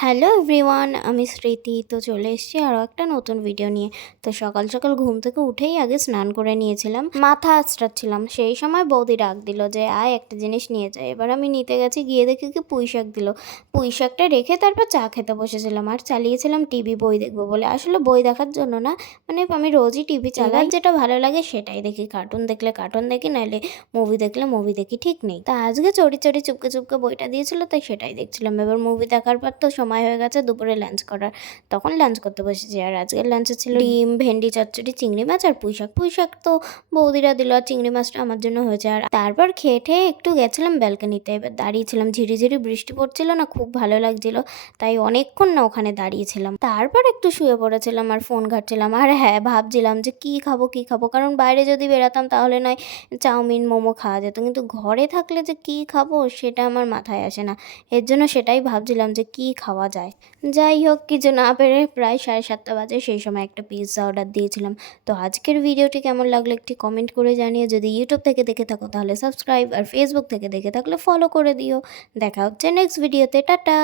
Hello everyone, আমি স্মৃতি। তো চলে এসেছি আরও একটা নতুন ভিডিও নিয়ে। তো সকাল সকাল ঘুম থেকে উঠেই আগে স্নান করে নিয়েছিলাম, মাথা আঁচড়াচ্ছিলাম। সেই সময় বৌদি ডাক দিল যে আয় একটা জিনিস নিয়ে যায়। এবার আমি নিতে গেছি, গিয়ে দেখি কি পুঁই শাক দিল। পুঁই শাকটা রেখে তারপর চা খেতে বসেছিলাম আর চালিয়েছিলাম টিভি, বই দেখবো বলে। আসলে বই দেখার জন্য না, মানে আমি রোজই টিভি চালাই, যেটা ভালো লাগে সেটাই দেখি। কার্টুন দেখলে কার্টুন দেখি, নাহলে মুভি দেখলে মুভি দেখি, ঠিক নেই। তা আজকে চড়ি চড়ি চুপকে চুপকে বইটা দিয়েছিল, তাই সেটাই দেখছিলাম। এবার মুভি দেখার পর তো সময় হয়ে গেছে দুপুরে লাঞ্চ করার, তখন লাঞ্চ করতে বসেছি। আর আজকের লাঞ্চে ছিল ডিম, ভেন্ডি চচ্চড়ি, চিংড়ি মাছ আর পুঁই শাক। পুঁই শাক তো বৌদিরা দিল, আর চিংড়ি মাছটা আমার জন্য হয়েছে। আর তারপর খেয়ে ঠেয়ে একটু গেছিলাম ব্যালকনিতে। এবার দাঁড়িয়েছিলাম, ঝিরিঝিরি বৃষ্টি পড়ছিল না, খুব ভালো লাগছিল, তাই অনেকক্ষণ না ওখানে দাঁড়িয়েছিলাম। তারপর একটু শুয়ে পড়েছিলাম আর ফোন ঘাঁটছিলাম। আর হ্যাঁ, ভাবছিলাম যে কী খাবো, কারণ বাইরে যদি বেরাতাম তাহলে নয় চাউমিন মোমো খাওয়া যেত, কিন্তু ঘরে থাকলে যে কী খাবো সেটা আমার মাথায় আসে না। এর জন্য সেটাই ভাবছিলাম যে কী খাওয়া যায়। যাই হোক, কিছু না পেরে প্রায় 7:30 বাজে, সেই সময় একটা পিৎজা অর্ডার দিয়েছিলাম। তো আজকের ভিডিওটি কেমন লাগলো একটি কমেন্ট করে জানিয়ে, যদি ইউটিউব থেকে দেখে থাকো তাহলে সাবস্ক্রাইব, আর ফেসবুক থেকে দেখে থাকলে ফলো করে দিও। দেখা হচ্ছে নেক্সট ভিডিওতে। টাটা।